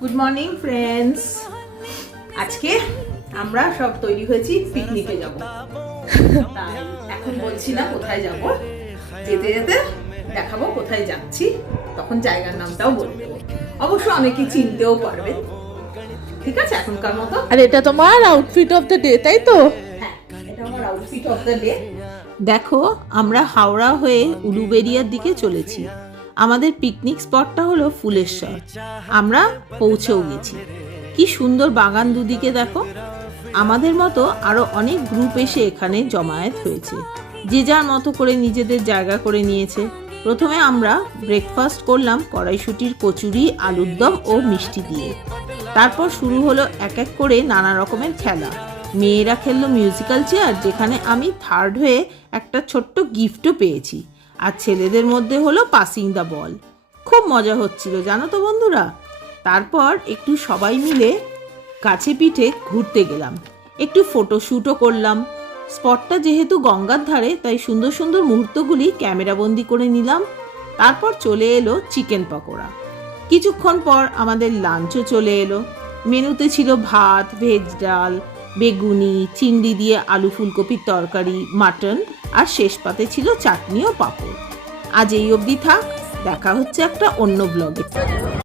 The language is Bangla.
Good morning friends. আজকে আমরা সব তৈরি হয়েছি পিকনিকে যাব। তাই এখন বলছি না কোথায় যাব, যেতে যেতে দেখাবো কোথায় যাচ্ছি, তখন জায়গার নামটাও বলে দেবো। অবশ্য অনেকে চিনতেও পারবে। ঠিক আছে, এখনকার মতো। আর এটা তোমার আউটফিট অফ দ্য ডে, তাই তো? হ্যাঁ, এটা আমার আউটফিট অফ দ্য ডে। দেখো, আমরা হাওড়া হয়ে উলুবেড়িয়ার দিকে চলেছি। আমাদের পিকনিক স্পটটা হলো ফুলেশ্বর। আমরা পৌঁছেও গেছি। কি সুন্দর বাগান দুদিকে দেখো। আমাদের মতো আরো অনেক গ্রুপ এসে এখানে জমায়েত হয়েছে, যে যার মতো করে নিজেদের জায়গা করে নিয়েছে। প্রথমে আমরা ব্রেকফাস্ট করলাম কড়াইশুঁটির কচুরি, আলুর দম ও মিষ্টি দিয়ে। তারপর শুরু হলো এক এক করে নানা রকমের খেলা। মেয়েরা খেললো মিউজিক্যাল চেয়ার, যেখানে আমি থার্ড হয়ে একটা ছোট্ট গিফটও পেয়েছি। আর ছেলেদের মধ্যে হলো পাসিং দ্য বল। খুব মজা হচ্ছিল জানো তো বন্ধুরা। তারপর একটু সবাই মিলে কাছে পিঠে ঘুরতে গেলাম, একটু ফটোশ্যুটও করলাম। স্পটটা যেহেতু গঙ্গার ধারে, তাই সুন্দর সুন্দর মুহূর্তগুলি ক্যামেরাবন্দি করে নিলাম। তারপর চলে এলো চিকেন পকোড়া। কিছুক্ষণ পর আমাদের লাঞ্চও চলে এলো। মেনুতে ছিল ভাত, ভেজ ডাল, বেগুনি, চিংড়ি দিয়ে আলু ফুলকপির তরকারি, মাটন, আর শেষ পাতে ছিল চাটনি ও পাঁপড়। আজ এই অবধি থাক, দেখা হচ্ছে একটা অন্য ব্লগে।